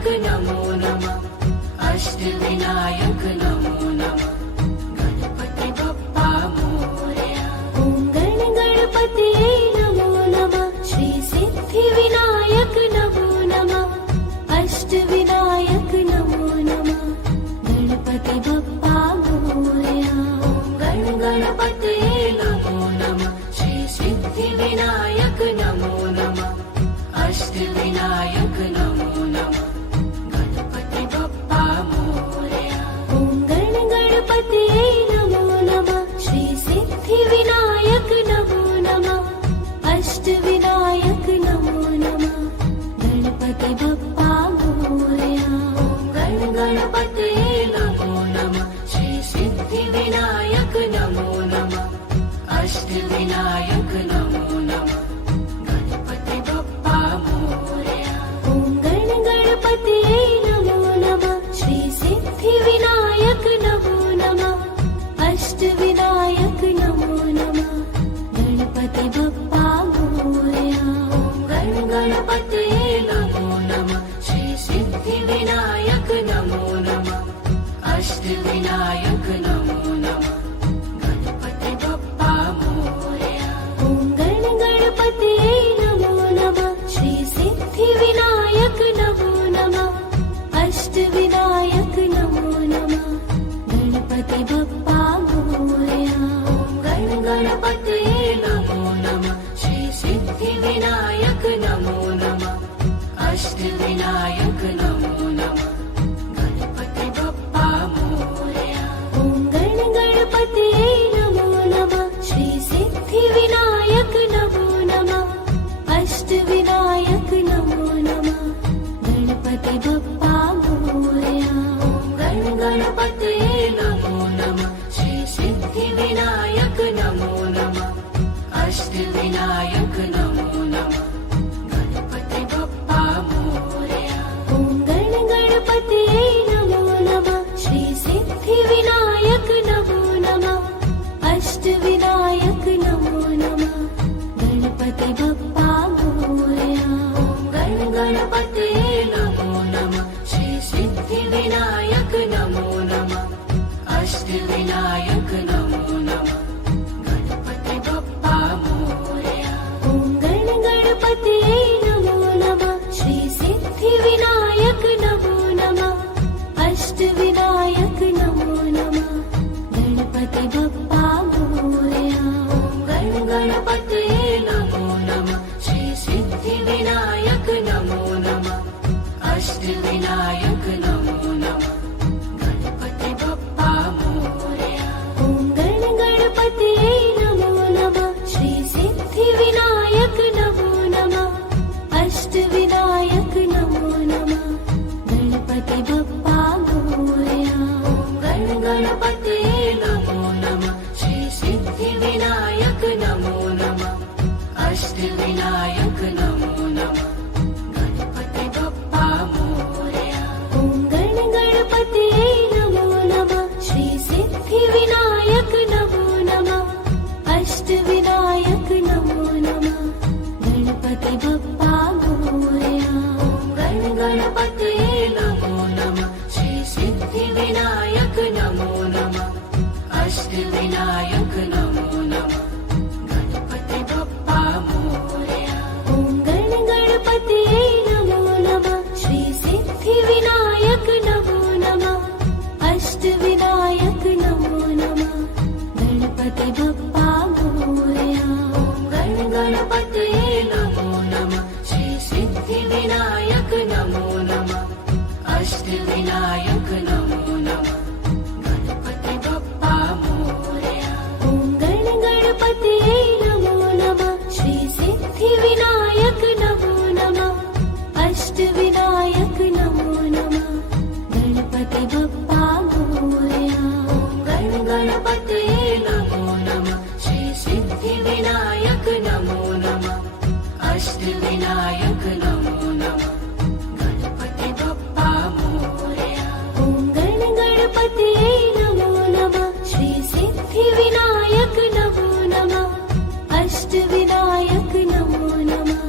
विनायक नमो नमः अष्टविनायक नमो नमः गणपति बप्पा मोरया। ॐ गणपतये नमो नमः श्री सिद्धिविनायक नमो नमः अष्टविनायक नमो नमः गणपति बप्पा मोरया। गणपतये नमो नमः श्री सिद्धिविनायक नमो नमः अष्टविनायक नमो नमः गणपति बप्पा मोरया। ॐ गणपतये नमो नमः श्री सिद्धिविनायक नमो नमः अष्टविनायक नमो नमः गणपति बप्पा मोरया। गणपतये नमो नमः श्री सिद्धिविनायक नमो नमः अष्टविनायक नमो नमः गणपति बप्पा मोरया। ॐ गणपतये नमो नमः श्री सिद्धिविनायक नमो नमः अष्टविनायक नमो नमः गणपति बप्पा मोरया। गणपतये नमो नमः श्री सिद्धिविनायक नमो नमः अष्टविनायक नमो नमः गणपति बप्पा मोरया। ॐ गणपतये नमो नमः श्री सिद्धिविनायक नमो नमः अष्टविनायक नमो नमः गणपति बप्पा मोरया। गणपतये नमो नमः श्री सिद्धिविनायक नमो नमः अष्टविनायक नमो नमः गणपति बप्पा मोरया। ॐ गणपतये नमो नमः श्री सिद्धिविनायक नमो नमः अष्टविनायक नमो नमः गणपति बप्पा मोरया। गणपतये नमो नमः श्री सिद्धिविनायक नमो नमः अष्टविनायक नमो नमः गणपति बप्पा मोरया। ॐ गणपतये नमो नमः श्री सिद्धिविनायक नमो नमः अष्टविनायक नमो नमः गणपति बप्पा मोरया। गणपतये नमो नमः श्री सिद्धिविनायक नमो नमः अष्टविनायक नमो नमः गणपति बप्पा मोरया। ॐ गणपतये नमो नमः श्री सिद्धिविनायक नमो नमः अष्टविनायक नमो नमः गणपति बप्पा मोरया। गणपतये नमो नमः श्री सिद्धिविनायक नमो नमः अष्टविनायक नमो नमः गणपति बप्पा मोरया। ॐ गणपतये नमो नमः श्री सिद्धिविनायक नमो नमः अष्टविनायक नमो नमः गणपति बप्पा मोरया। गणपतये नमो नमः श्री सिद्धिविनायक नमो नमः अष्टविनायक नमो नमः गणपति बप्पा मोरया। ॐ गणपतये नमो नमः श्री सिद्धिविनायक नमो नमः अष्टविनायक नमो नमः गणपति बप्पा मोरया। गणपतये नमो नमः श्री सिद्धिविनायक नमो नमः अष्टविनायक नमो नमः गणपति बप्पा मोरया। ॐ गणपतये नमो नमः श्री सिद्धिविनायक नमो नमः अष्टविनायक नमो नमः गणपति बप्पा मोरया। गणपतये नमो नमः श्री सिद्धिविनायक नमो नमः अष्टविनायक नमो नमः गणपति बप्पा मोरया। ॐ गणपतये नमो नमः श्री सिद्धिविनायक नमो नमः अष्टविनायक नमो नमः गणपति बप्पा मोरया। गणपतये नमो नमः श्री सिद्धिविनायक नमो नमः अष्टविनायक नमो नमः गणपति बप्पा मोरया। ॐ गणपतये नमो नमः श्री सिद्धिविनायक नमो नमः अष्टविनायक नमो नमः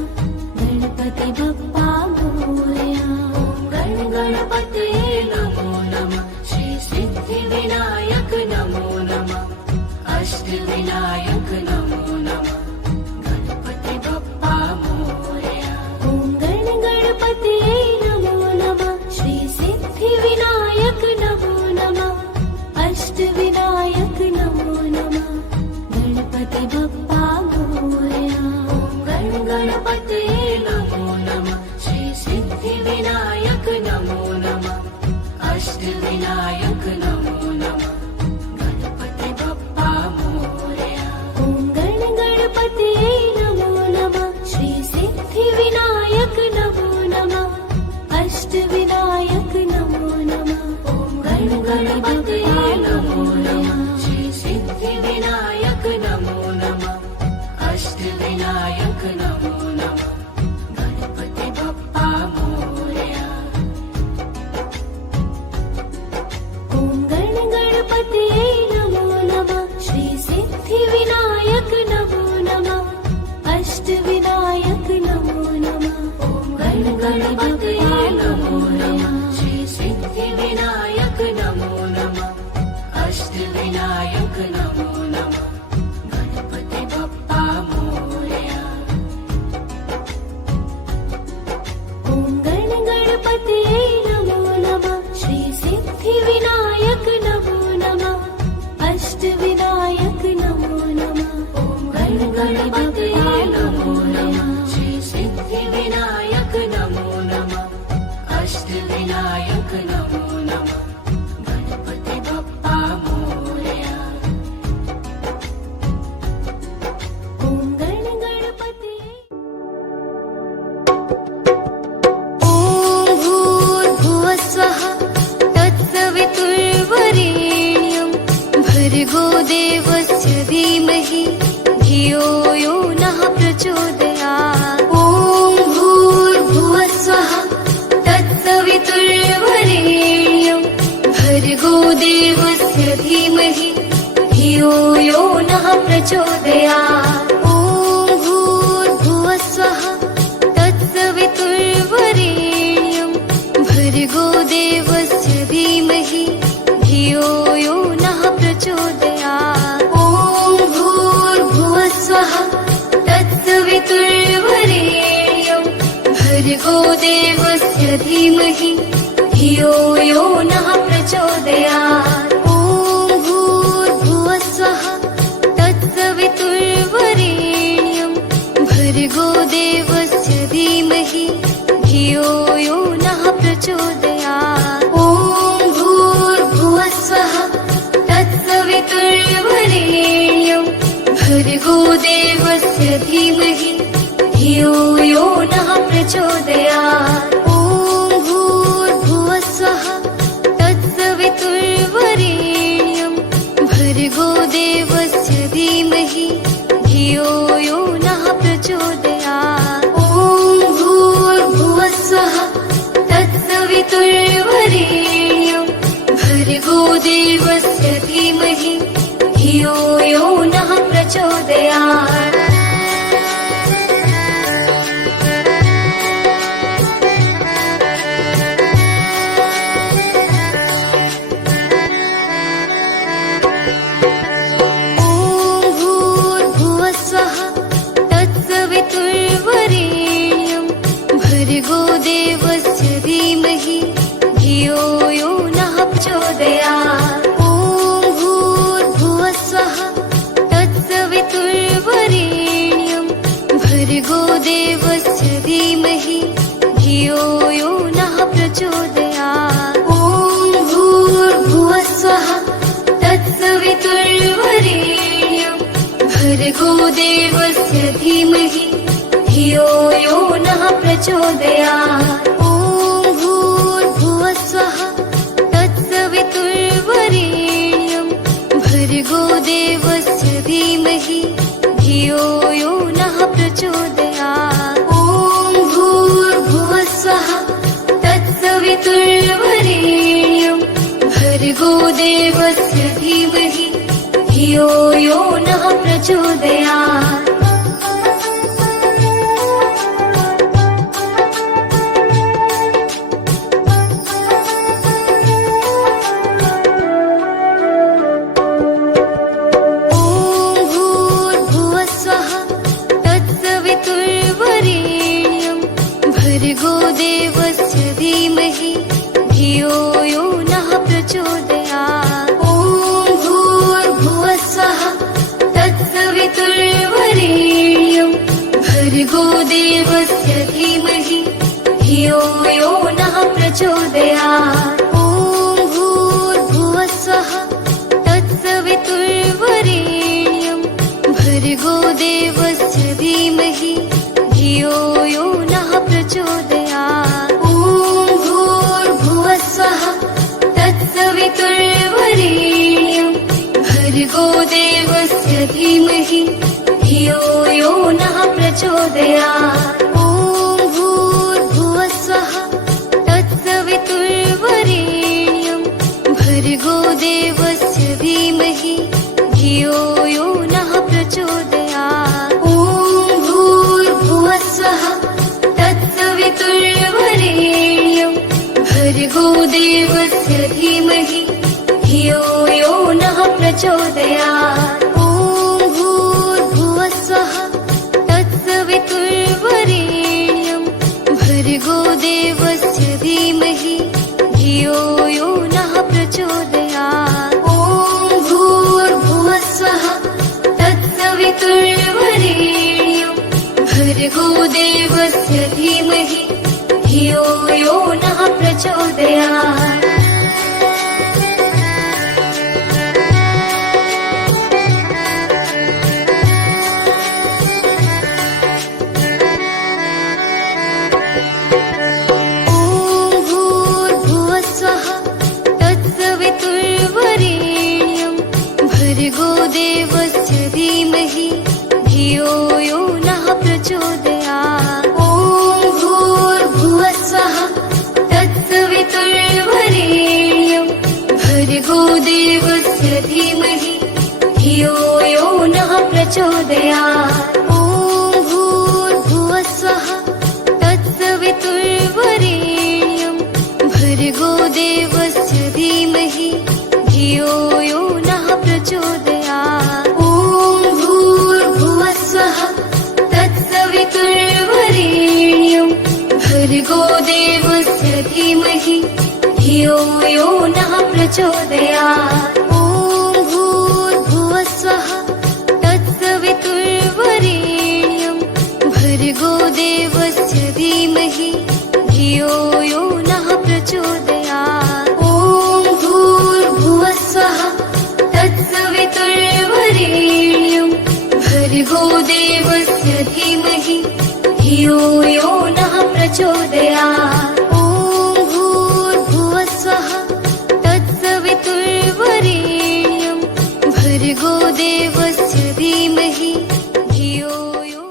गणपति बप्पा मोरया। गणपतये नमो नमः श्री सिद्धिविनायक नमो नमः अष्टविनायक नमो नमः गणपति बप्पा मोरया ॐ गणपतये नमो नमः श्री सिद्धिविनायक नमो नमः अष्टविनायक नमो नमः गणपति बप्पा मोरया ॐ गणपतये नमो नमः श्री सिद्धिविनायक नमो नमः अष्टविनायक नमो नमः गणपति बप्पा मोरया ॐ गणपतये नमो नमः श्री सिद्धिविनायक नमो नमः अष्टविनायक नमो नमः ॐ गणपतये नमो नमः श्री सिद्धिविनायक नमो नमः अष्टविनायक नमो नमः गणपति बप्पा मोरया ॐ गणपतये नमो नमः श्री सिद्धिविनायक नमो नमः अष्टविनायक नमो नमः ॐ गणपतये नमो नमः श्री सिद्धिविनायक नमो नमः अष्टविनायक नमो नमः गणपति बप्पा मोरया ॐ गणपतये नमो नमः श्री सिद्धिविनायक नमो नमः अष्टविनायक नमो नमः ॐ गणपतये नमो नमः श्री सिद्धिविनायक नमो नमः अष्टविनायक नमो नमः गणपति बप्पा मोरया ॐ गणपतये ॐ भूर्भुवस्वः तत्सवितुर्वरेण्यं भर्गो देवस्य धीमहि धियो यो नः प्रचोदयात् ॐ भूर्भुवस्वः तत्सवितुर्वरेण्यं भर्गो देवस्य धीमहि धियो यो नः प्रचोदयात् ॐ भूर्भुवस्वः तत्सवितुर्वरेण्यं भर्गो देवस्य धीमहि धियो यो नः प्रचोदयात् ॐ भूर्भुवस्वः तत्सवितुर्वरेण्यं भर्गो देवस्य धीमहि धियो यो नः प्रचोदयात् ॐ भूर्भुवस्वः तत्सवितुर्वरेण्यं भर्गो देवस्य धीमहि धियो यो नः प्रचोदयात् ॐ भूर्भुवस्वः तत्सवितुर्वरेण्यं भर्गो देवस्य धीमहि धियो यो नः प्रचोदयात् ॐ भूर्भुवस्वः तत्सवितुर्वरेण्यं भर्गो देवस्य धीमहि धियो यो नः प्रचोदयात् ॐ भूर्भुवस्वः तत्सवितुर्वरेण्यं भर्गो देवस्य धीमहि धियो यो नः प्रचोदयात् ॐ भूर्भुवस्वः तत्सवितुर्वरेण्यं भर्गो देवस्य धीमहि धियो यो नः प्रचोदयात् ॐ भूर्भुवस्वः तत्सवितुर्वरेण्यं भर्गो देवस्य धीमहि धियो यो नः प्रचोदयात् ॐ भूर्भुवस्वः तत्सवितुर्वरेण्यं भर्गो देवस्य धीमहि धियो यो नः प्रचोदयात् ॐ भूर्भुवस्वः तत्सवितुर्वरेण्यं भर्गो देवस्य धीमहि धियो यो नः प्रचोदयात् ॐ भूर्भुवस्वः तत्सवितुर्वरेण्यं भर्गो देवस्य धीमहि धियो यो नः प्रचोदयात् ॐ धीमहि धियो यो नः प्रचोदयात् ॐ भूर्भुवः स्वः तत्सवितुर्वरेण्यं भर्गो देवस्य धीमहि धियो यो नः प्रचोदयात् ॐ भूर्भुवः स्वः तत्सवितुर्वरेण्यं भर्गो देवस्य धीमहि धियो यो नः प्रचोदयात् ॐ भूर्भुवः स्वः तत्सवितुर्वरेण्यं भर्गो देवस्य धीमहि धियो यो नः प्रचोदयात् ॐ भूर्भुवः स्वः तत्सवितुर्वरेण्यं भर्गो देवस्य धीमहि धियो यो नः प्रचोदयात् ॐ भूर्भुवः स्वः तत्सवितुर्वरेण्यं भर्गो देवस्य धीमहि धियो यो नः प्रचोदयात् ॐ भूर्भुवः स्वः तत्सवितुर्वरेण्यं भर्गो देवस्य धीमहि धियो यो नः प्रचोदयात् ॐ भूर्भुवः स्वः तत्सवितुर्वरेण्यं भर्गो देवस्य धीमहि धियो यो नः प्रचोदयात् भर्गो देवस्य धीमहि धियो यो नः प्रचोदयात् ॐ भूर्भुवः स्वः तत्सवितुर्वरेण्यं भर्गो देवस्य धीमहि धियो यो नः प्रचोदयात् ॐ भूर्भुवः स्वः तत्सवितुर्वरेण्यं भर्गो देवस्य धीमहि धियो यो नः प्रचोदयात् ॐ भूर्भुवः स्वः तत्सवितुर्वरेण्यं भर्गो देवस्य धीमहि धियो यो नः प्रचोदयात् ॐ भूर्भुवः स्वः तत्सवितुर्वरेण्यं भर्गो देवस्य धीमहि धियो यो नः प्रचोदयात् ॐ भूर्भुवः स्वः तत्सवितुर्वरेण्यं भर्गो देवस्य धीमहि धियो यो नः प्रचोदयात् ॐ भूर्भुवः स्वः तत्सवितुर्वरेण्यं भर्गो देवस्य धीमहि धियो यो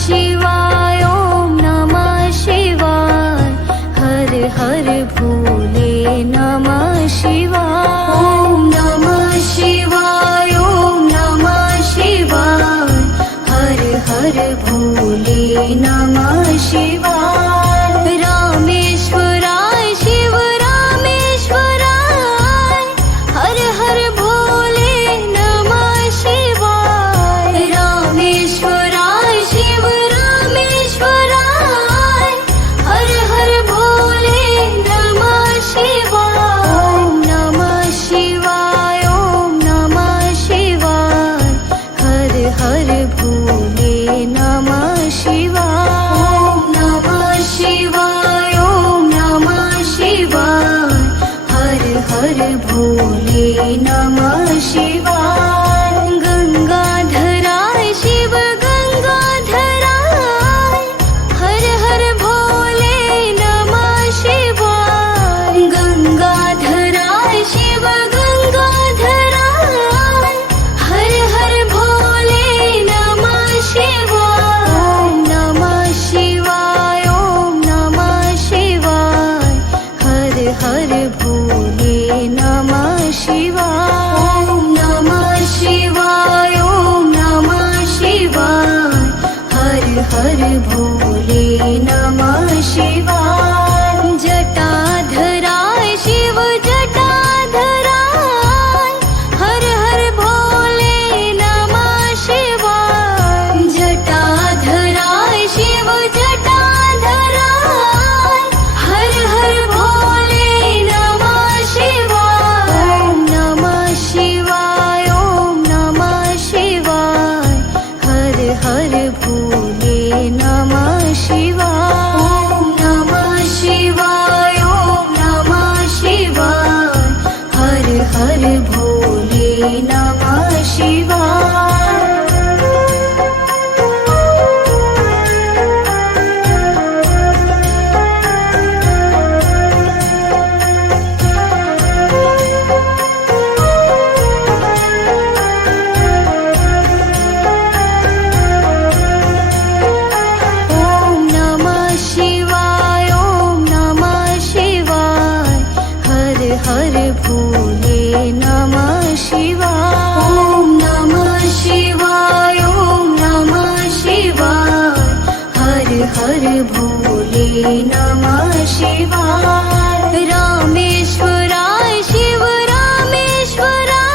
शिवाय ॐ नमः शिवाय हर हर भोले नमः शिवाय ॐ नमः शिवाय ॐ नमः शिवाय हर हर भोले नमः शिवाय रामेश्वराय शिव रामेश्वराय हर हर भोले नमः शिवाय रामेश्वराय शिव रामेश्वराय हर हर भोले नमः शिवाय ॐ नमः शिवाय ॐ नमः शिवाय हर हर भोले नमः शिवाय ॐ नमः शिवाय ॐ नमः शिवाय हर हर भोले नमः शिवाय गंगाधराय शिव गंगाधराय हर हर भोले नमः शिवाय गंगाधराय शिव गंगाधराय हर हर भोले नमः शिवाय ॐ नमः शिवाय ॐ नमः शिवाय हर हर भोले नमः शिवाय ॐ नमः हर भोले नमः शिवाय जटाधराय शिव जटाधराय हर हर भोले नमः शिवाय जटाधराय शिव जटाधराय हर हर भोले नमः शिवाय ॐ नमः शिवाय ॐ नमः शिवाय हर हर भोले नमः शिवाय ॐ नमः शिवाय ॐ नमः शिवाय हर हर भोले नमः शिवाय ॐ नमः शिवाय ॐ नमः शिवाय हर हर भोले नमः शिवाय ॐ नमः शिवाय ॐ नमः शिवाय हर हर भोले नमः शिवाय रामेश्वराय शिव रामेश्वराय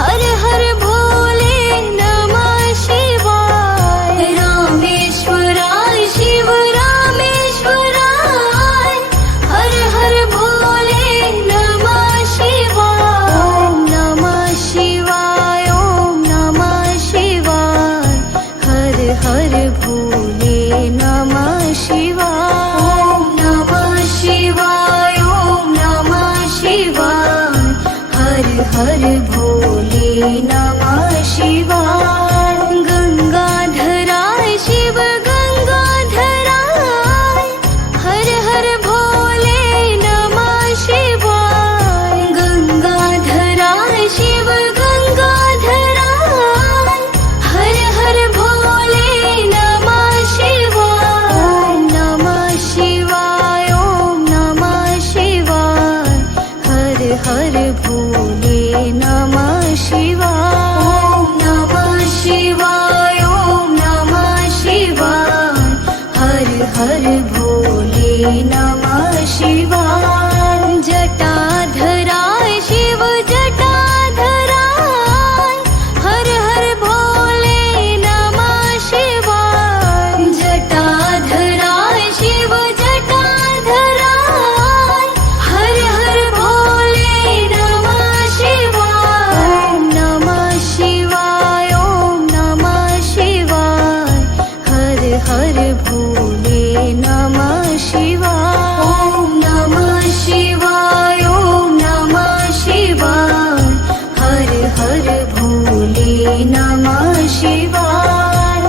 हर हर भोले नमः शिवाय रामेश्वराय शिव रामेश्वराय हर हर भोले नमः शिवाय ॐ नमः शिवाय ॐ नमः शिवाय हर हर भोले नमः शिवाय ॐ नमः शिवाय ॐ नमः शिवाय हर हर भोले नमः शिवाय गंगाधराय शिव गंगाधराय हर हर भोले नमः शिवाय गंगाधराय शिव गंगाधराय हर हर भोले नमः शिवाय ॐ नमः शिवाय ॐ नमः शिवाय हर हर भोले नमः शिवाय ॐ नमः शिवाय ॐ नमः शिवाय हर हर भोले नमः शिवाय जटाधराय शिव जटाधराय हर हर भोले नमः शिवाय जटाधराय शिव जटाधराय हर हर भोले नमः शिवाय ॐ नमः शिवाय ॐ नमः शिवाय हर हर भोले नमः शिवाय ॐ नमः शिवाय ॐ नमः शिवाय हर हर भोले नमः शिवाय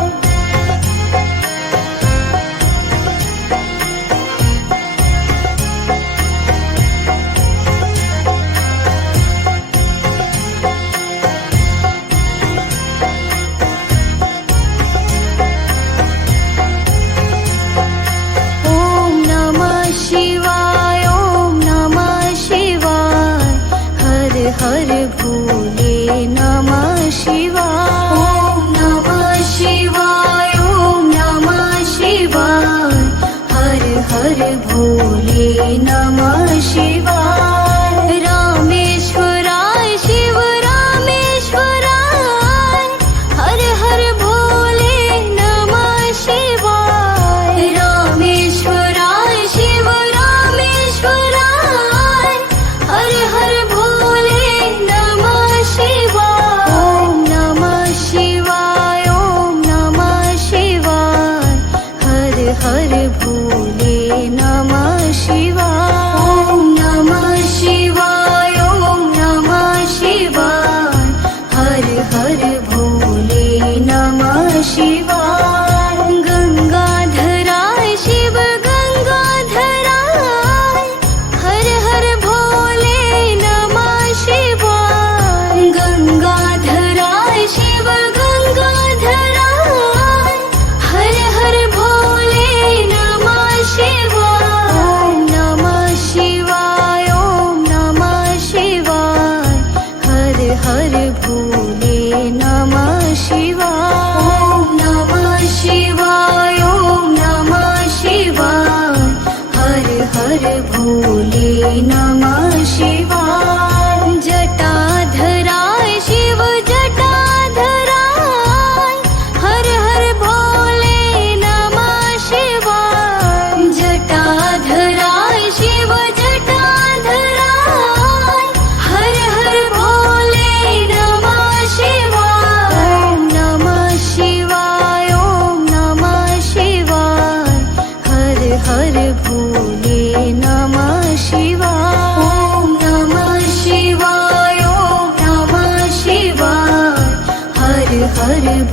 ॐ नमः शिवाय ॐ नमः शिवाय हर हर भोले नमः शिवाय ॐ नमः शिवाय ॐ नमः शिवाय हर हर भोले नमः शिवाय रामेश्वराय शिव रामेश्वराय हर हर भोले नमः शिवाय रामेश्वराय शिव रामेश्वराय हर हर भोले नमः शिवाय ॐ नमः शिवाय ॐ नमः शिवाय हर हर भोले नमः शिवाय ॐ नमः शिवाय ॐ नमः शिवाय हर हर भोले नमः शिवाय गंगाधराय शिव गंगाधराय हर हर भोले नमः शिवाय गंगाधराय शिव गंगाधराय हर हर भोले नमः शिवाय ॐ नमः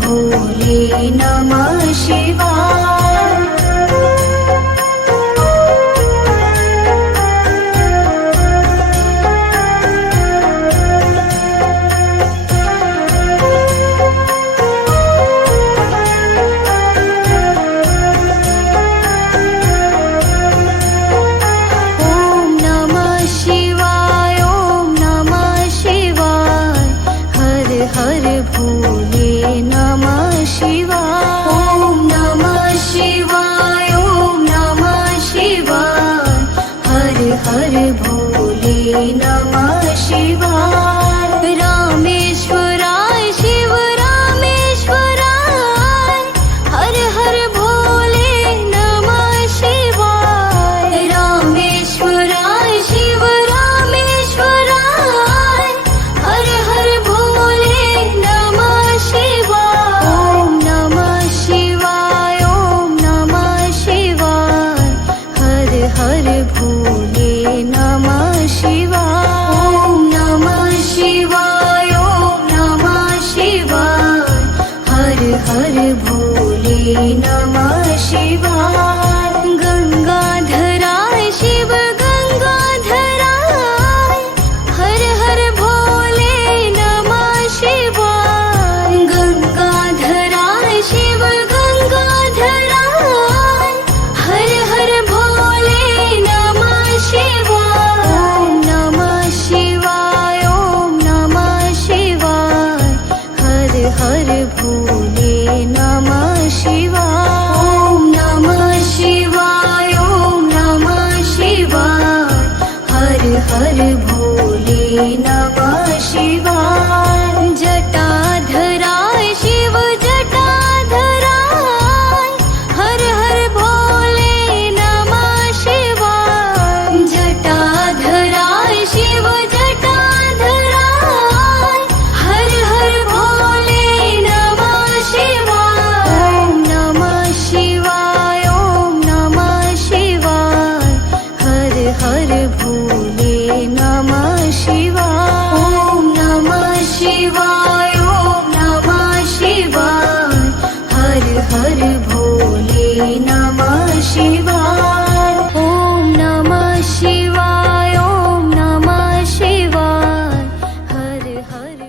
भोले नमः शिवाय। ॐ नमः शिवाय, ॐ नमः शिवाय, हर हर भोले नमः शिवाय। ॐ नमः शिवाय, ॐ नमः शिवाय, हर हर भोले नमः शिवाय। रामेश्वराय शिव रामेश्वराय, हर हर भोले नमः शिवाय। रामेश्वराय शिव रामेश्वराय, हर हर भोले नमः शिवाय। ॐ नमः शिवाय, ॐ नमः शिवाय, हर हर भोले नमः शिवाय। ॐ नमः शिवाय, ॐ नमः शिवाय, हर हर भोले नमः शिवाय। गंगाधराय शिव गंगाधराय, हर हर भोले नमः शिवाय। गंगाधराय शिव गंगाधराय, हर हर भोले नमः शिवाय। ॐ नमः शिवाय, ॐ नमः शिवाय, हर हर भोले नमः शिवाय। ॐ नमः शिवाय, ॐ नमः शिवाय, हर हर भोले नमः शिवाय। जटाधराय शिव जटाधराय, हर हर भोले नमः शिवाय। जटाधराय शिव जटाधराय, हर हर भोले नमः शिवाय। ॐ नमः शिवाय, ॐ नमः शिवाय, हर हर भोले नमः शिवाय। ॐ नमः शिवाय, ॐ नमः शिवाय, हर हर भोले नमः शिवाय। ॐ नमः शिवाय, ॐ नमः शिवाय, हर हर।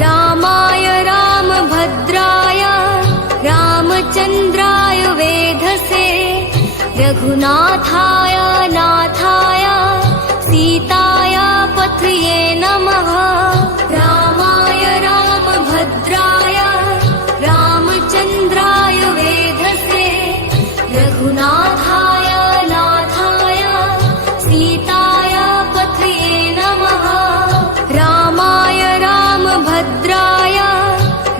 रामाय रामभद्राय रामचन्द्राय वेधसे, रघुनाथाय नाथाय सीताय पथये नमः। रामाय रामभद्राय रामचन्द्राय वेधसे, रघुनाथाय नाथाय सीताय पथये नमः। रामाय रामभद्राय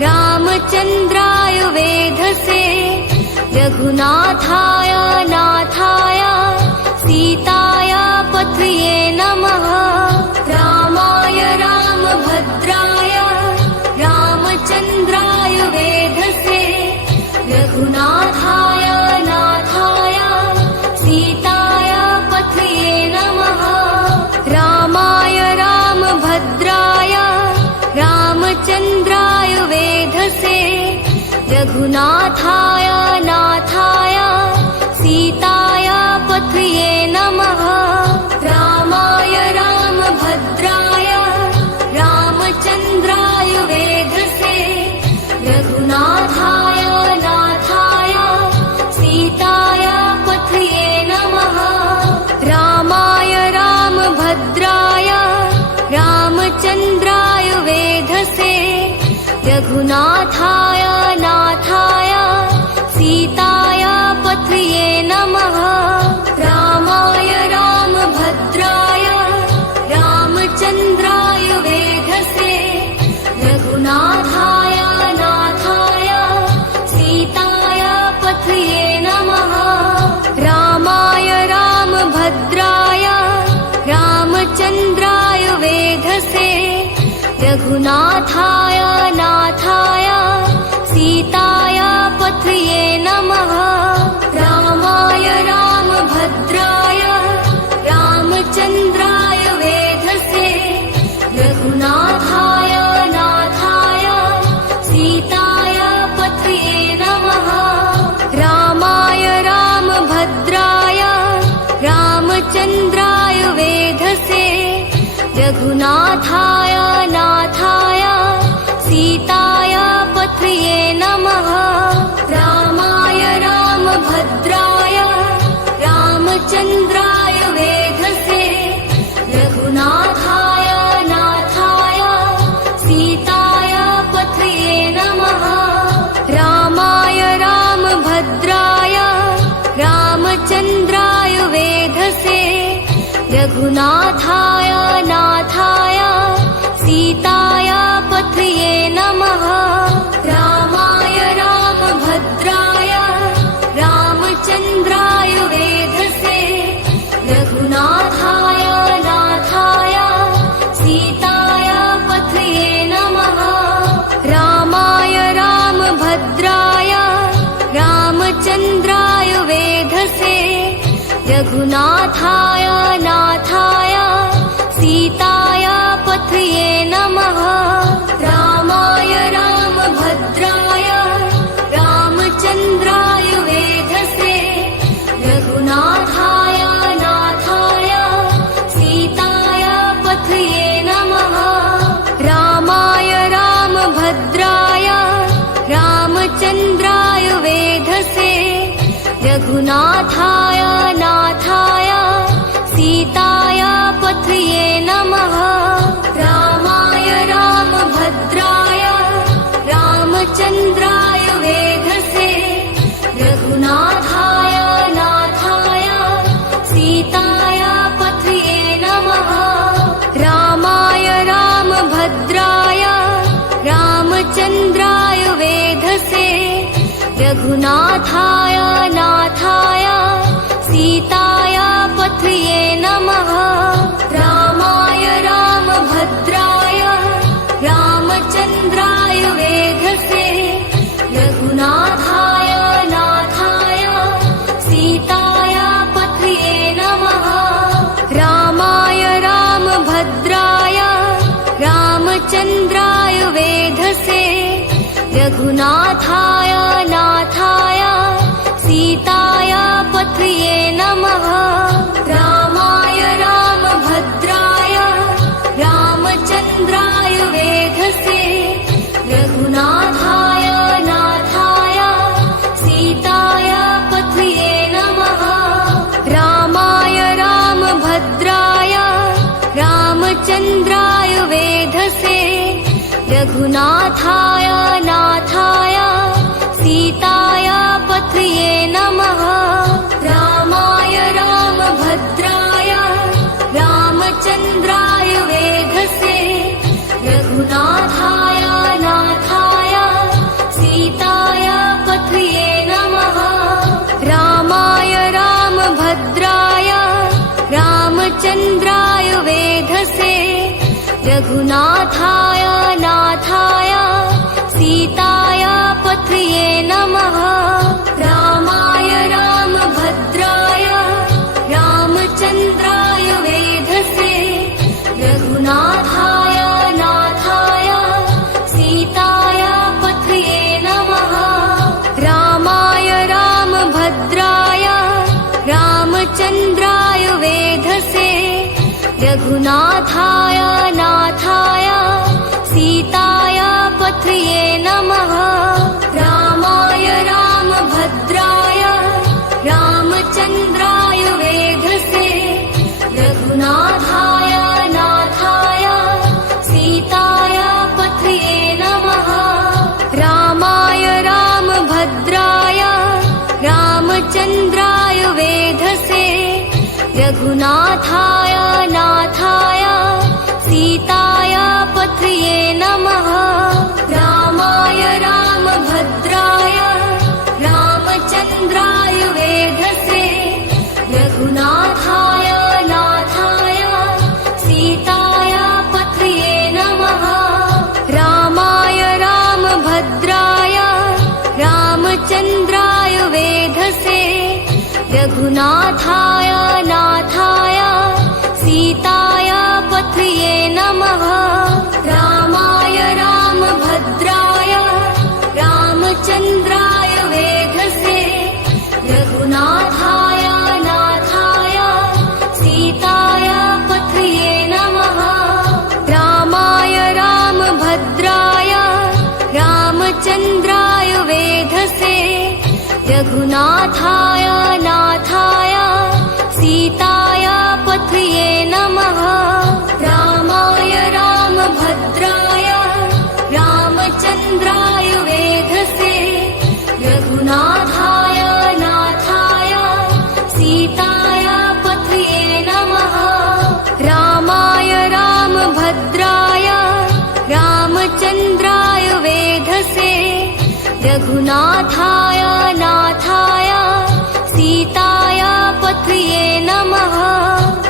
रामचन्द्राय वेधसे, रघुनाथाय नाथाय सीताय पथये नमः। रामाय रामभद्राय रामचन्द्राय वेधसे, रघुनाथाय नाथाय सीताय पथये नमः। रामाय रामभद्राय रामचन्द्राय वेधसे, रघुनाथाय नाथाय सीताय पथये नमः। रामाय रामभद्राय रामचन्द्राय वेधसे, रघुनाथाय नाथाय सीताय पथये नमः। रामाय रामभद्राय रामचन्द्राय वेधसे, रघुनाथाय नाथाय सीताय पथये नमः। रामाय रामभद्राय रामचन्द्राय वेधसे, रघुनाथाय नाथाय सीताय पथये नमः। रामाय रामभद्राय रामचन्द्राय वेधसे, रघुनाथाय नाथाय सीताय पथये नमः। रामाय रामभद्राय रामचन्द्राय रघुनाथाय नाथाय सीताय पथये नमः रामाय रामभद्राय रामचन्द्राय वेधसे रघुनाथाय नाथाय सीताय पथये नमः रामाय रामभद्राय रामचन्द्राय वेधसे रघुनाथाय नाथाय सीताय पथये नमः रामाय रामभद्राय रामचन्द्राय वेधसे रघुनाथाय नाथाय सीताय पथये नमः रामाय रामभद्राय रामचन्द्राय वेधसे रघुनाथाय नाथाय सीताय पथये नमः रामाय रामभद्राय रामचन्द्राय वेधसे रघुनाथाय नाथाय सीताय पथये नमः रामाय रामभद्राय रामचन्द्राय वेधसे रघुनाथाय नाथाय सीताय पथये नमः रामाय रामभद्राय रामचन्द्राय वेधसे रघुनाथाय नाथाय सीताय पथये नमः रामाय रामभद्राय रामचन्द्राय वेधसे रघुनाथाय नाथाय सीताय पथये नमः रामाय रामभद्राय रामचन्द्राय वेधसे रघुनाथाय नाथाय सीताय पथये नमः रामाय रामभद्राय रामचन्द्राय वेधसे रघुनाथाय नाथाय सीताय पथये नमः रामाय रामभद्राय रामचन्द्राय वेधसे रघुनाथाय नाथाय सीताय पथये नमः रामाय रामभद्राय रामचन्द्राय वेधसे रघुनाथाय नाथाय सीताय पथये नमः रामाय रामभद्राय रामचन्द्राय वेधसे रघुनाथाय नाथाय सीताय पथये नमः रामाय रामभद्राय रामचन्द्राय वेधसे रघुनाथाय नाथाय सीताय पथये नमः रामाय रामभद्राय रामचन्द्राय वेधसे रघुनाथाय नाथाय सीताय पथये नमः रामाय रामभद्राय रामचन्द्राय वेधसे रघुनाथाय नाथाय सीताय पथये नमः रामाय रामभद्राय रामचन्द्राय वेधसे रघुनाथाय नाथाय सीताय पथये नमः रामाय रामभद्राय रामचन्द्राय वेधसे रघुनाथाय नाथाय सीताय पथये नमः रामाय रामभद्राय रामचन्द्राय वेधसे रघुनाथाय नाथाय सीताय पथये नमः रामाय रामभद्राय रामचन्द्राय वेधसे रघुनाथाय नाथाय सीताय पथये नमः रामाय रामभद्राय रामचन्द्राय वेधसे रघुनाथाय नाथाय सीताय पथये नमः रघुनाथाय नाथाय सीताय पथये नमः रामाय रामभद्राय रामचन्द्राय वेधसे रघुनाथाय नाथाय सीताय पथये नमः रामाय रामभद्राय रामचन्द्राय वेधसे रघुनाथाय नाथाय सीताय पथये नमः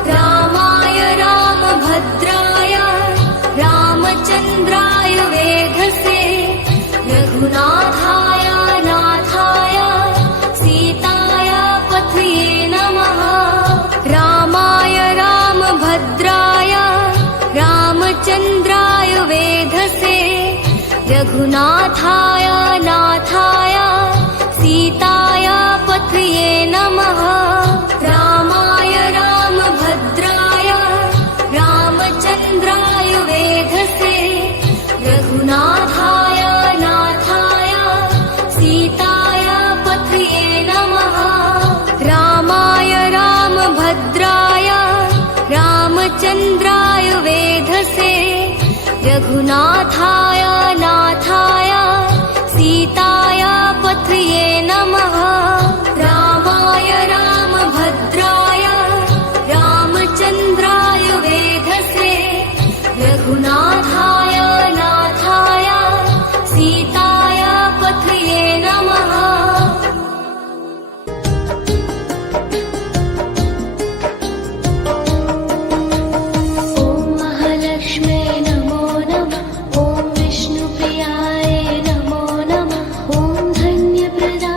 रामाय रामभद्राय रामचन्द्राय वेधसे रघुनाथाय नाथाय सीताय पथये नमः रामाय रामभद्राय रामचन्द्राय वेधसे रघुनाथाय नाथाय सीताय पथये नमः रामाय रामभद्राय रामचन्द्राय वेधसे रघुनाथाय नाथाय सीताय पथये नमः रामाय रामभद्राय रामचन्द्राय वेधसे रघुनाथाय नाथाय सीताय पथये नमः रामाय रामभद्राय रामचन्द्राय वेधसे रघुनाथाय नाथाय सीताय पथये नमः ॐ महालक्ष्म्यै नमो नमः ॐ विष्णुप्रियाय नमो नमः ॐ धन्यप्रदाय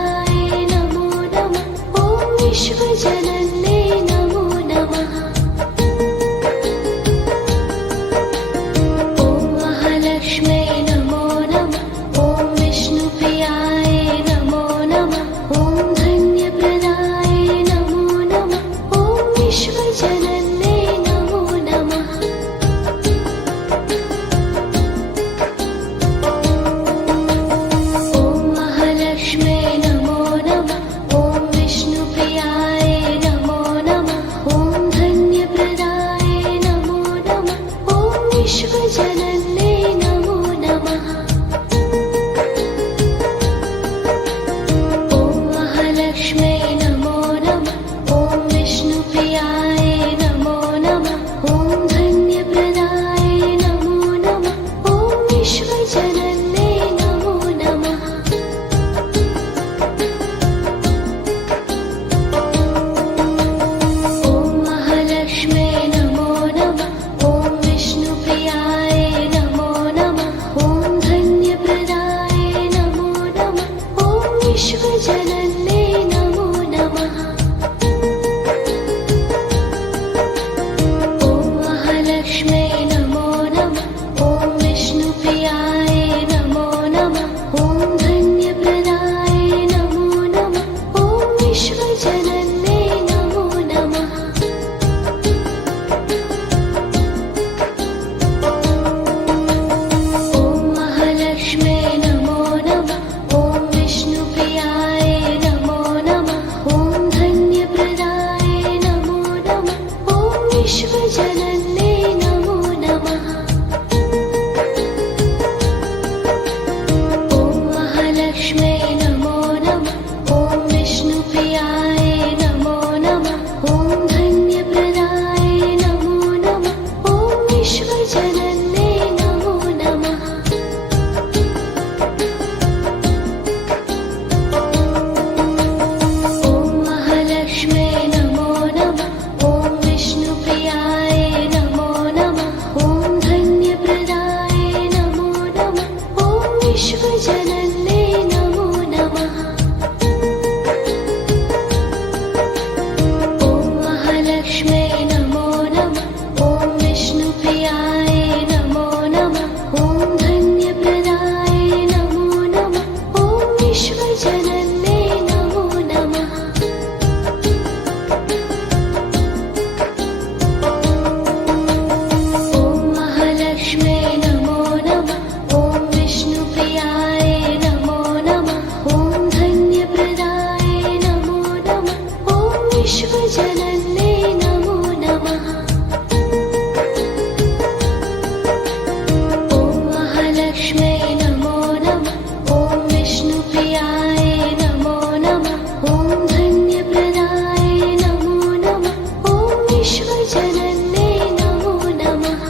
महालक्ष्म्यै नमो नमः ॐ विष्णुप्रियाय नमो नमः ॐ धन्यप्रदाय नमो नमः ॐ विश्वजनन्यै नमो नमः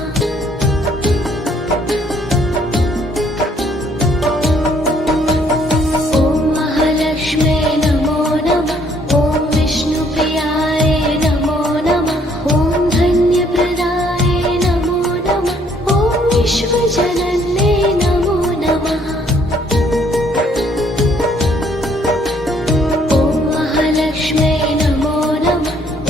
ॐ महालक्ष्म्यै नमो नमः ॐ विष्णुप्रियाय नमो नमः ॐ धन्यप्रदाय नमो नमः ॐ विश्वजनन्यै नमो नमः ॐ महालक्ष्म्यै नमो नमः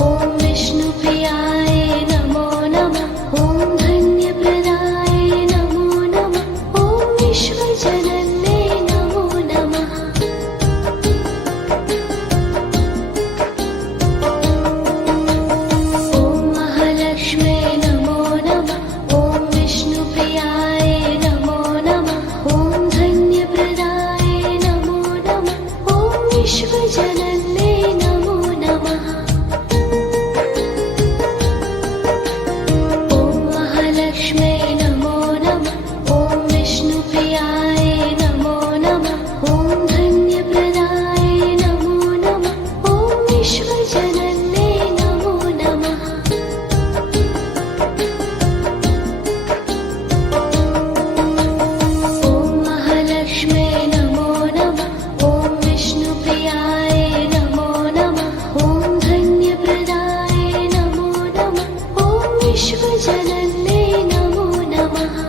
ॐ विष्णुप्रियाय नमो नमः ॐ धन्यप्रदाय नमो नमः ॐ विश्वजनन्यै नमो नमः ॐ महालक्ष्म्यै नमो नमः ॐ विष्णुप्रियाय नमो नमः ॐ धन्यप्रदाय नमो नमः ॐ विश्वजनन्यै नमो नमः ॐ महालक्ष्म्यै नमो नमः ॐ विष्णुप्रियाय नमो नमः ॐ धन्यप्रदाय नमो नमः ॐ विश्वजनन्यै नमो नमः ॐ महालक्ष्म्यै नमो नमः ॐ विष्णुप्रियाय नमो नमः ॐ धन्यप्रदाय नमो नमः ॐ विश्वजनन्यै नमो नमः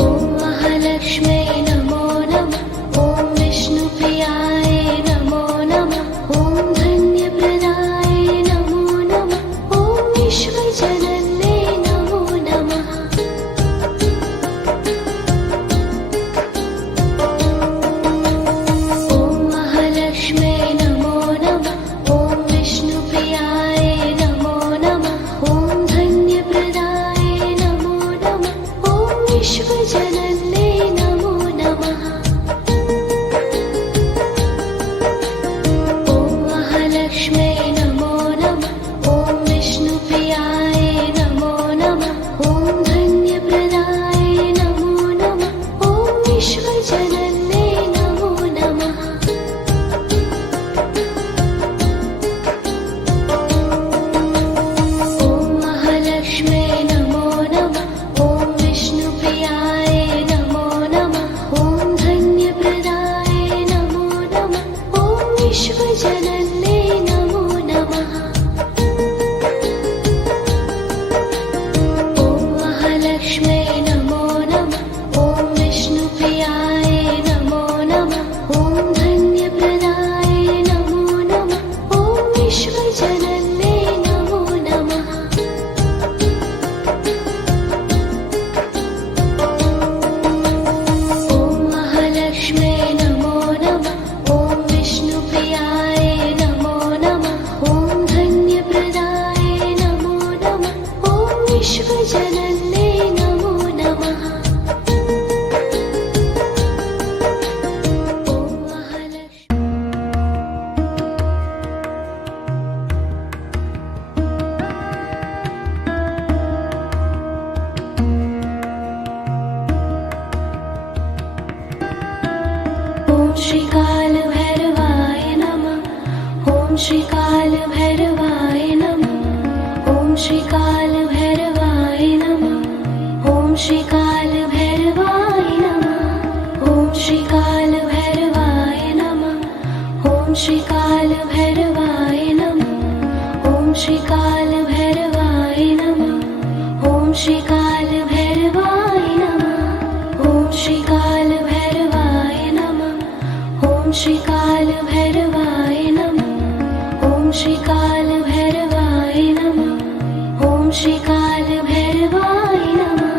ॐ महालक्ष्म्यै नमो नमः ॐ विष्णुप्रियाय नमो नमः ॐ धन्यप्रदाय नमो नमः ॐ विश्वजनन्यै नमो नमः ॐ महालक्ष्म्यै नमो नमः ॐ विष्णुप्रियाय नमो नमः ॐ धन्यप्रदाय नमो नमः ॐ विश्वजनन्यै नमो नमः ॐ महालक्ष्म्यै नमो नमः ॐ विष्णुप्रियाय नमो नमः ॐ धन्यप्रदाय नमो नमः ॐ विश्वजनन्यै नमो नमः ॐ महालक्ष्म्यै नमो नमः ॐ विष्णुप्रियाय नमो नमः ॐ धन्यप्रदाय नमो नमः ॐ विश्वजनन्यै नमो नमः ॐ महालक्ष्म्यै नमो नमः ॐ विष्णुप्रियाय नमो नमः ॐ धन्यप्रदाय नमो नमः ॐ विश्वजनन्यै नमो नमः ॐ महालक्ष्म्यै नमो नमः ॐ विष्णुप्रियाय नमो नमः ॐ धन्यप्रदाय नमो नमः ॐ विश्वजनन्यै नमो नमः ॐ महालक्ष्म्यै ॐ श्रीकालभैरवाय नमः ॐ श्रीकालभैरवाय नमः ॐ श्रीकालभैरवाय नमः ॐ श्रीकालभैरवाय नमः ॐ श्रीकालभैरवाय नमः ॐ श्रीकालभैरवाय नमः ॐ श्रीकालभैरवाय नमः ॐ श्रीकालभैरवाय नमः ॐ श्रीकालभैरवाय नमः ॐ श्रीकालभैरवाय नमः ॐ श्रीकालभैरवाय नमः ॐ श्रीकालभैरवाय नमः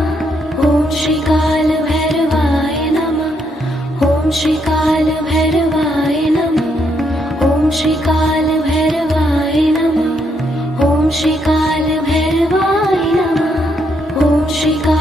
ॐ श्रीकालभैरवाय नमः ॐ श्रीकालभैरवाय नमः ॐ श्रीकालभैरवाय नमः ॐ श्रीकालभैरवाय नमः ॐ श्रीकाल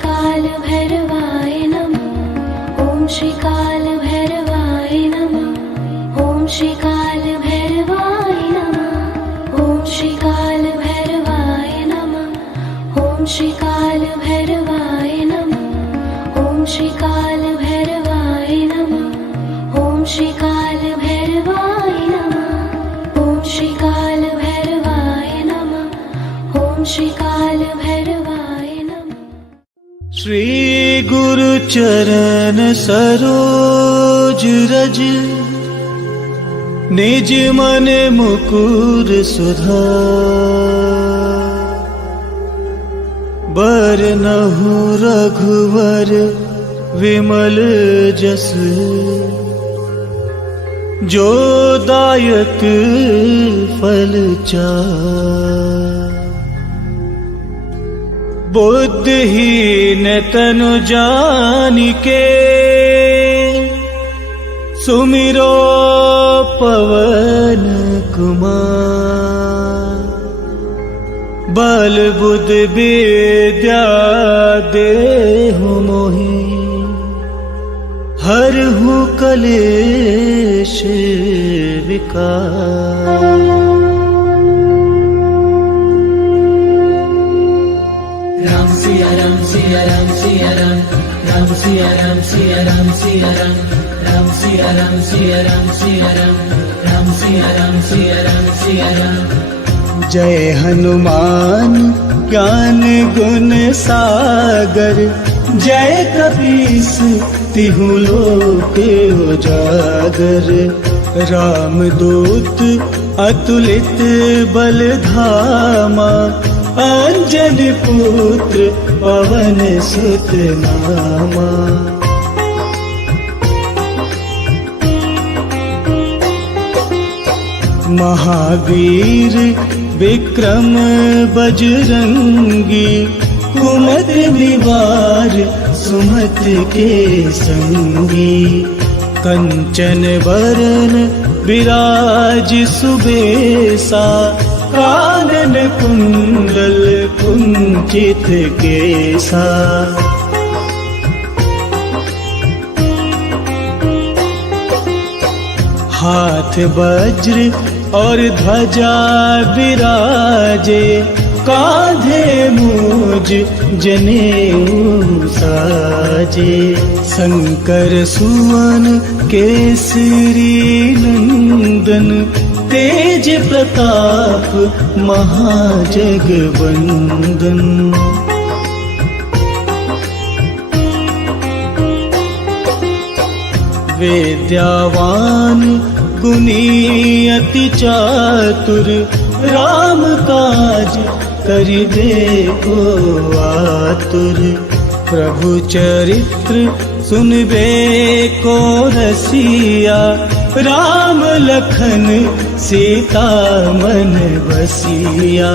श्रीकालभैरवाय नमः। ॐ श्रीकालभैरवाय नमः। ॐ श्रीकालभैरवाय नमः। ॐ श्रीकालभैरवाय नमः। ॐ श्रीकालभैरवाय नमः। ॐ श्रीकालभैरवाय नमः। ॐ श्रीकालभैरवाय नमः। ॐ श्रीकालभैरवाय नमः। ॐ श्रीकालभैरवाय नमः। श्री गुरु चरण सरोज रज, निज मन मुकुर सुधार। बरनहु रघुवर विमल जस, जो दायक फल चार। बुद्धिहीन तनु जानिके, सुमिरो पवन कुमार। बल बुद्धि विद्या देहु मोहि, हरहु कलेश विकार। राम सिया राम सिया राम सिया राम, राम सिया राम सिया राम सिया राम, राम सिया राम सिया राम सिया राम, राम सिया राम सिया राम सिया राम। जय हनुमान ज्ञान गुण सागर, जय कपीस तिहु लोक उजागर। रामदूत अतुलित बल धामा, अंजनी पुत्र पवन सुत नामा। महावीर विक्रम बजरंगी, कुमति निवार सुमति के संगी। कंचन वरन विराज सुबेसा, कानन कुंडल कुंचित केसा। हाथ वज्र और ध्वजा विराजे, कांधे मूज जनेऊ साजे। शंकर सुवन केसरी नंदन, तेज प्रताप महाजगवंदन। विद्यावान गुणी अति चातुर, राम काज करिबे को आतुर। प्रभु चरित्र सुनबे को रसिया, राम लखन सीता मन बसिया।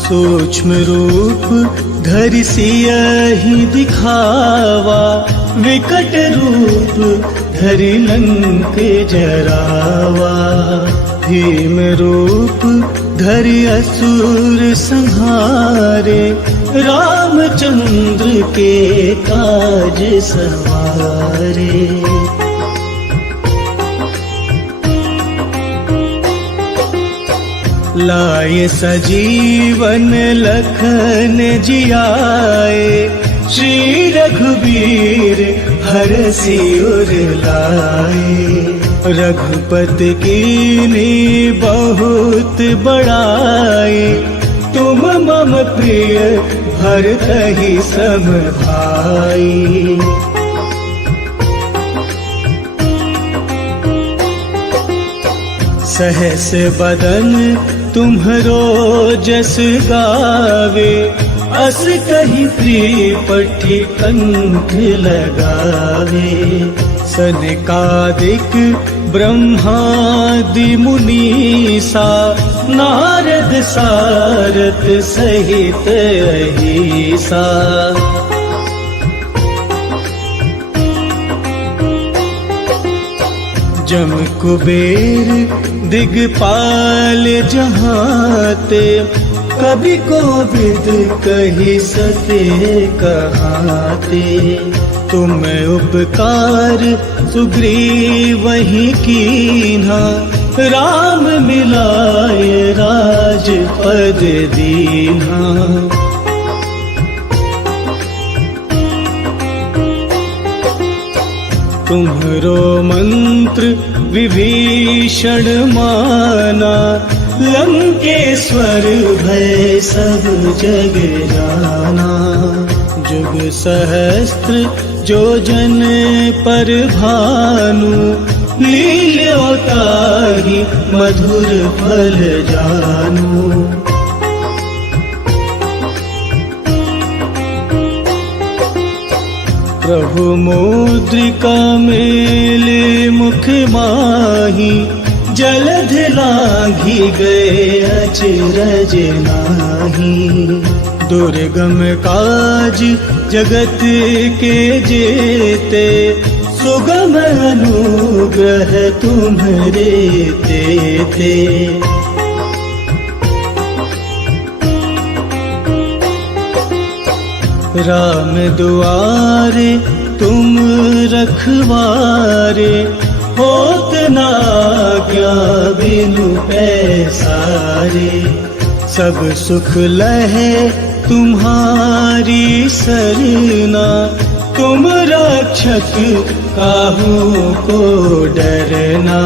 सूक्ष्म रूप धरि सियहि दिखावा, विकट रूप धरि लंक जरावा। भीम रूप धरि असुर संहारे, रामचंद्र के काज सवारे। लाए सजीवन लखन जियाए, श्री रघुबीर हरषि उर लाए। रघुपति कीन्ही बहुत बड़ाई, तुम मम प्रिय भरतहि सम भाई। सहस बदन तुम्हरो जस गावे, अस कहि प्रीपठि कंठ लगावे। सनकादिक ब्रह्मादि मुनीसा, नारद सारथ सहित अहिसा। जम कुबेर दिगपाल जहाते, कभी कोविद कही सके कहाते। तुम उपकार सुग्रीव वही कीन्हा, राम मिलाए राजपद दीन्हा। तुम्हरो मंत्र विभीषण माना, लंकेश्वर भय सब जग जाना। जुग सहस्त्र जो जन पर भानु, लील्योताहि मधुर फल जानू। प्रभु मुद्रिका मेले मुख माही, जलध लांघी गए अचरज नाही। दुर्गम काज जगत के जेते, सुगम अनुग्रह तुम्हरे तेते। राम दुआरे तुम रखवारे, होत न आज्ञा बिनु पैसारे। सब सुख लहे तुम्हारी सरना, तुम रक्षक काहू को डरना।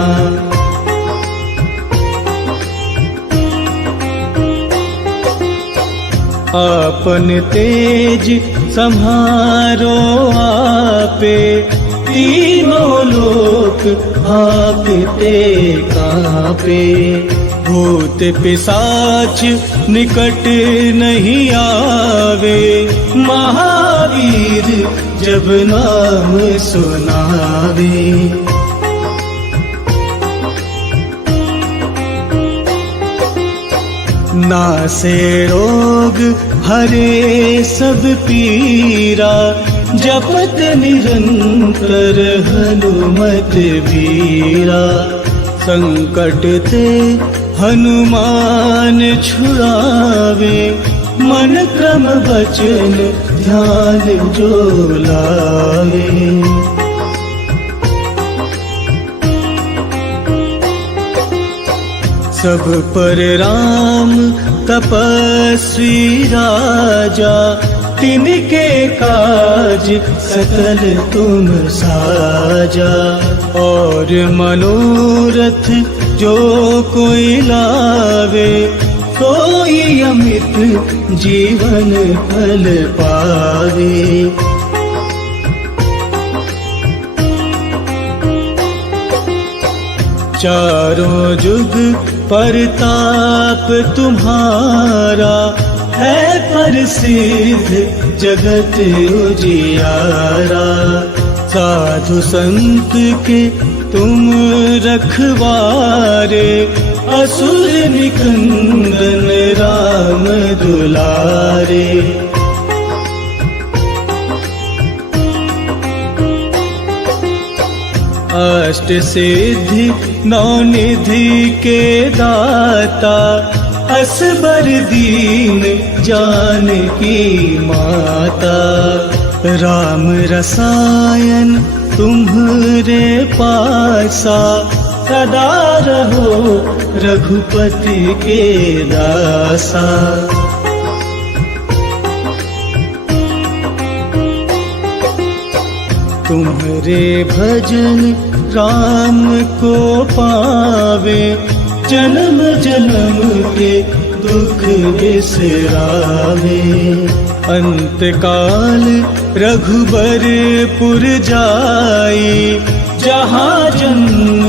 आपन तेज सम्हारो आपे, तीनों लोक भागते कांपे। भूत पिशाच निकट नहीं आवे, महावीर जब नाम सुनावे। नासे रोग हरे सब पीरा, जपत निरंतर हनुमत बीरा। संकट ते हनुमान छुड़ावे, मन क्रम वचन ध्यान जो लावे। सब पर राम तपस्वी राजा, तिनके काज सकल तुम साजा। और मनोरथ जो कोई लावे, सोई अमित जीवन फल पावे। चारों जुग परताप तुम्हारा, है प्रसिद्ध जगत उजियारा। साधु संत के तुम रखवारे, असुर निकंदन राम दुलारे। अष्ट सिद्धि नौ निधि के दाता, असबर दीन जानकी माता। राम रसायन तुम्हरे पासा, सदा रहो रघुपति के दासा। तुम्हरे भजन राम को पावे, जन्म जन्म के दुख बिसरावे। अंत काल रघुबरपुर जाई, जहाँ जन्म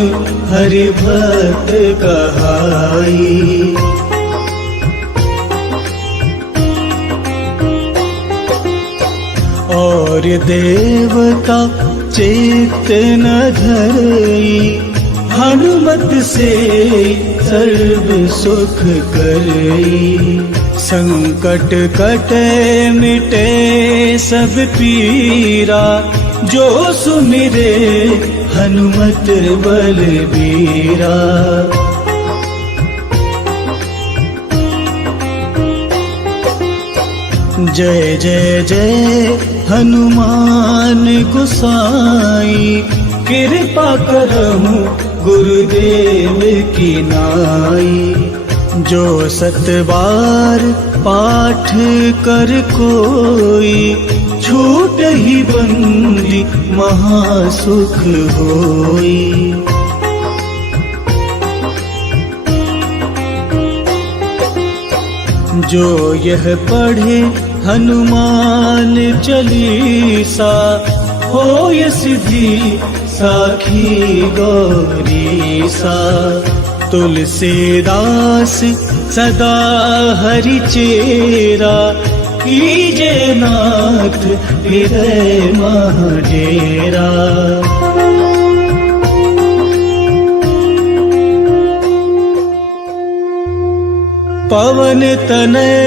हरि भक्त कहाई। और देवता चेत न धरई, हनुमत से सर्व सुख करई। संकट कटे मिटे सब पीरा, जो सुमिरे हनुमत बलबीरा। जय जय जय हनुमान गोसाई, कृपा करहु गुरुदेव की नाई। जो 7 बार पाठ कर कोई, छूट ही बंदी महासुख होई। जो यह पढ़े हनुमान चालीसा, होय सिद्धि साखी गौरीसा। तुलसीदास सदा हरि चेरा, कीजे नाथ हृदय मह डेरा। पवन तनय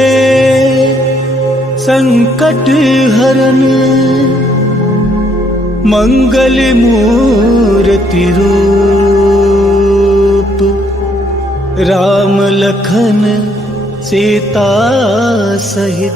संकट हरन, मंगल मूर्ति रूप। राम लखन सीता सहित